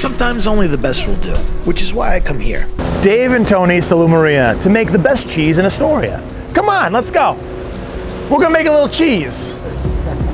Sometimes only the best will do, which is why I come here. Dave and Tony Salumeria to make the best cheese in Astoria. Come on, let's go. We're gonna make a little cheese.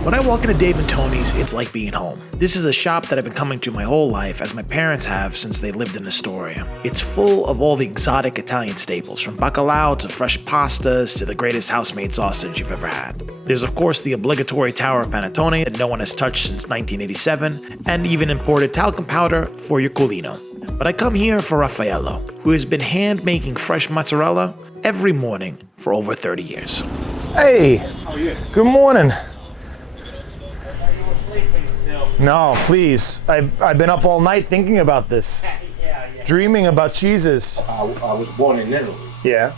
When I walk into Dave and Tony's, it's like being home. This is a shop that I've been coming to my whole life, as my parents have since they lived in Astoria. It's full of all the exotic Italian staples, from bacalao to fresh pastas to the greatest house-made sausage you've ever had. There's of course the obligatory tower of panettone that no one has touched since 1987, and even imported talcum powder for your cullino. But I come here for Raffaello, who has been hand-making fresh mozzarella every morning for over 30 years. Hey, good morning. No, please. I've been up all night thinking about this. Dreaming about cheeses. I was born in Italy. Yeah.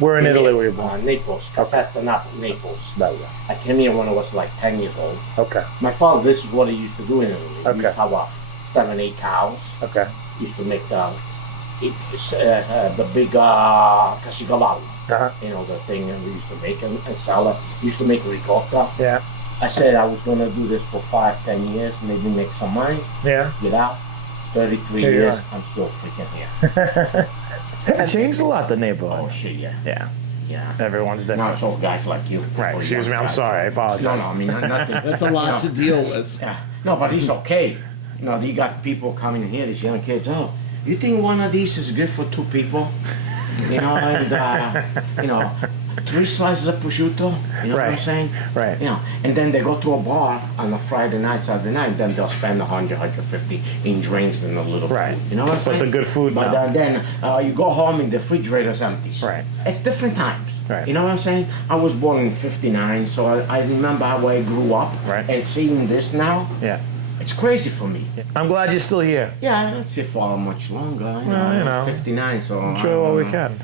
Where in Italy were you born? Naples. That's Naples. Bello. I came here when I was like 10 years old. Okay. My father, this is what he used to do in Italy. He used to have 7, 8 cows. Okay. He used to make the big cacicavallo. You know, the thing that we used to make and sell it. He used to make ricotta. Yeah. I said I was going to do this for 5, 10 years, maybe make some money. Yeah. Get out. 33 Here you years, are. I'm still freaking here. It changed a lot, the neighborhood. Oh, shit, yeah. Yeah. Yeah. Everyone's Now different. it's all guys like you. Right, Or excuse young me, I'm guys. sorry, I apologize. No, I mean, nothing. That's a lot to deal with. Yeah. No, but he's okay. You know, you got people coming here, these young kids, oh, you think one of these is good for 2 people? You know, and, 3 slices of prosciutto, you know what I'm saying? Right. You know, and then they go to a bar on a Friday night, Saturday night, then they'll spend 100, 150 in drinks and a little Right. food. You know what I'm saying? But the good food But now. then you go home and the refrigerator's empty. Right. It's different times. Right. You know what I'm saying? I was born in '59, so I remember how I grew up. Right. And seeing this now, Yeah. it's crazy for me. I'm glad you're still here. Yeah, let's see for how much longer. Well, you know. 59, so Enjoy what we can.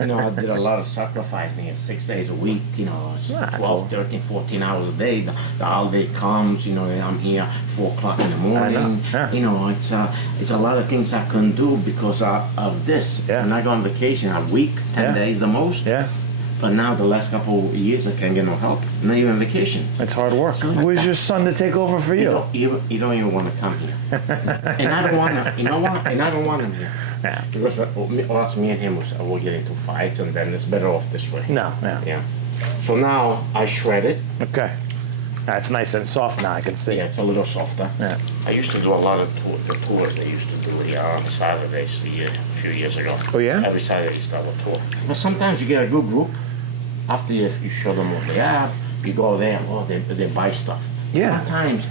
You know, I did a lot of sacrificing here, 6 days a week, you know, That's 12, 13, 14 hours a day. The holiday comes, you know, and I'm here 4 o'clock in the morning. Yeah. You know, it's a lot of things I couldn't do because of this. Yeah. When I go on vacation, a week, 10 Yeah. days the most. Yeah. But now the last couple of years, I can't get no help. Not even vacation. It's hard work. So- Where's your son to take over for you? You don't even want to come here. And I don't want to, you know what? And I don't want him here. Yeah. Because or else me and him will get into fights, and then it's better off this way. No, yeah. Yeah. So now I shred it. Okay. That's nice and soft now, I can see. Yeah, it's a little softer. Yeah. I used to do a lot of the tours they used to do here on Saturdays a few years ago. Oh, yeah? Every Saturday you start a tour. But sometimes you get a good group. After you show them what they have, you go there, they buy stuff. Yeah. Sometimes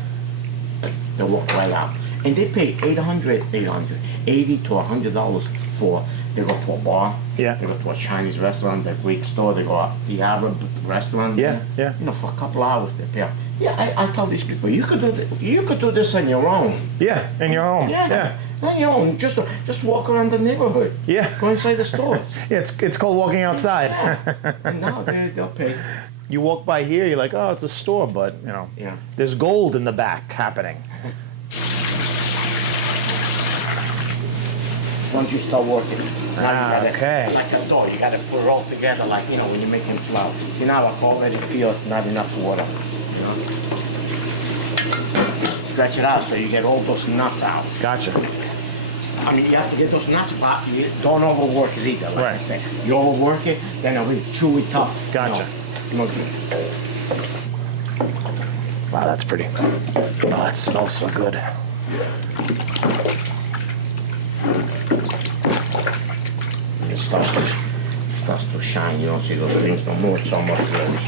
they walk right out. And they pay $80 to $100 for, they go to a bar, Yeah. they go to a Chinese restaurant, a Greek store, they go out the Arab restaurant. Yeah, yeah. You know, for a couple hours they pay. Yeah, I tell these people, you could do this on your own. Yeah, in your home. Yeah. On your own. Just walk around the neighborhood. Yeah. Go inside the stores. Yeah, it's called walking outside. Yeah. And now they'll pay. You walk by here, you're like, oh, it's a store, but, you know, Yeah. there's gold in the back happening. Once you start working, now you gotta, okay. like a dough, you gotta put it all together, like, you know, when you're making flour. See, now I already feel it's not enough water, you know? Stretch it out so you get all those nuts out. Gotcha. I mean, you have to get those nuts out. You don't overwork it either, like I Right. say. You overwork it, then it'll be chewy tough. Gotcha. You know? Wow, that's pretty. Oh, that smells so good. It starts to shine. You don't see those things no more. It's almost ready.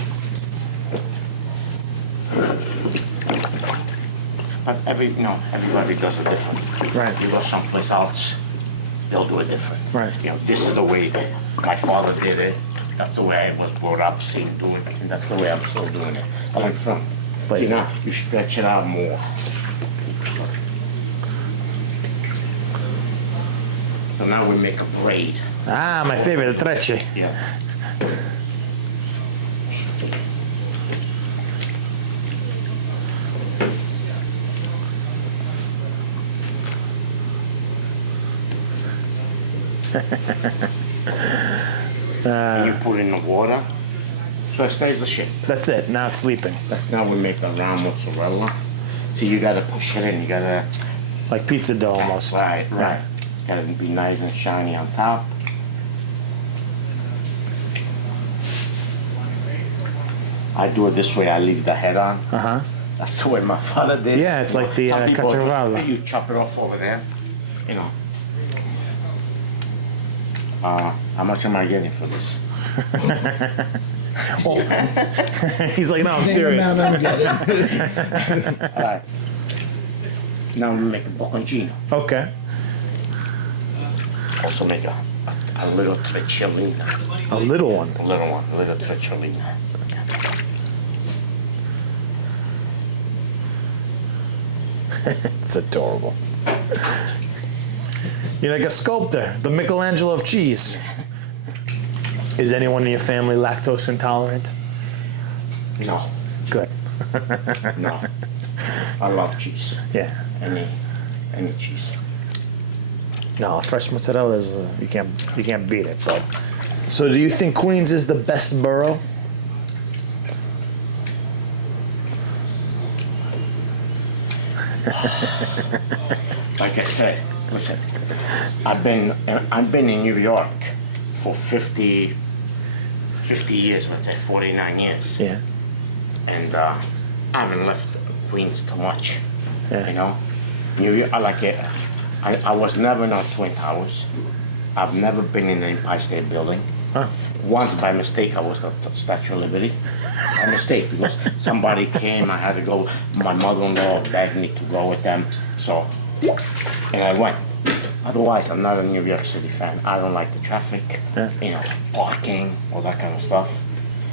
But everybody does it different. Right. You go someplace else, they'll do it different. Right. You know, this is the way my father did it. That's the way I was brought up, seeing doing it, and that's the way I'm still doing it. I learned from. Place. See, now you stretch it out more. So now we make a braid. Ah, my favorite, the trecce. Yeah. And you put in the water, so it stays the shape. That's it, now it's sleeping. That's now we make the round mozzarella. So you gotta push it in, you gotta Like pizza dough almost. Right. It's gotta be nice and shiny on top. I do it this way. I leave the head on. Uh-huh. That's the way my father did. Yeah, it's like the Some people cacerella. you chop it off over there. You know. How much am I getting for this? He's like, no, I'm Same serious. amount I'm getting. All right. Now we make a bocconcino. Okay. Also make a little trecciolina. A little one. A little trecciolina. It's adorable. You're like a sculptor, the Michelangelo of cheese. Is anyone in your family lactose intolerant? No, Good. no. I love cheese. Yeah. Any cheese. No, fresh mozzarella is you can't beat it. But so, do you think Queens is the best borough? Like I said, listen. I've been in New York for 50 years. Let's say 49 years. Yeah. And I haven't left Queens too much. Yeah. You know, New York. I like it. I was never in our Twin Towers. I've never been in the Empire State Building. Huh. Once by mistake, I was at the Statue of Liberty. By mistake, because somebody came, I had to go. My mother-in-law begged me to go with them, so and I went. Otherwise, I'm not a New York City fan. I don't like the traffic, Yeah. you know, parking, all that kind of stuff.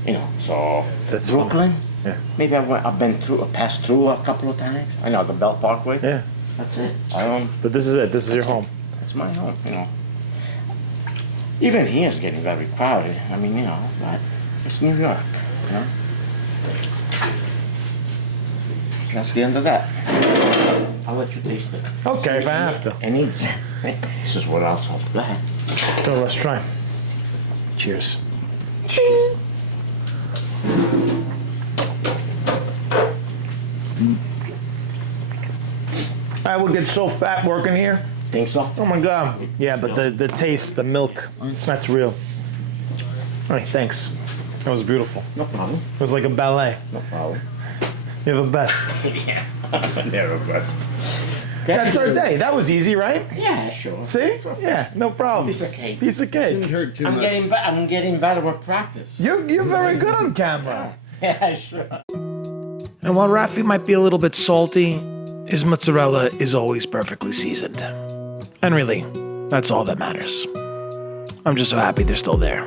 You know, so That's Brooklyn. Yeah. Maybe I passed through a couple of times. I know the Bell Parkway. Yeah. That's it. I don't. But this is it. This is your home. It's my home, you know. Even here is getting very crowded. I mean, you know, but it's New York, you know. That's the end of that. I'll let you taste it. Okay, if I have to. And eat. This is what I'll tell you. Go ahead. So let's try. Cheers. I would get so fat working here. Think so? Oh my god. Yeah, but the taste, the milk, that's real. All right, thanks. That was beautiful. No problem. It was like a ballet. No problem. You're the best. Yeah. They're the best. That's our day. That was easy, right? Yeah, sure. See? Yeah, no problems. Piece of cake. Piece of Didn't cake. hurt too I'm much. getting better with practice. You're very good on camera. Yeah, sure. And while Rafi might be a little bit salty, his mozzarella is always perfectly seasoned. And really, that's all that matters. I'm just so happy they're still there.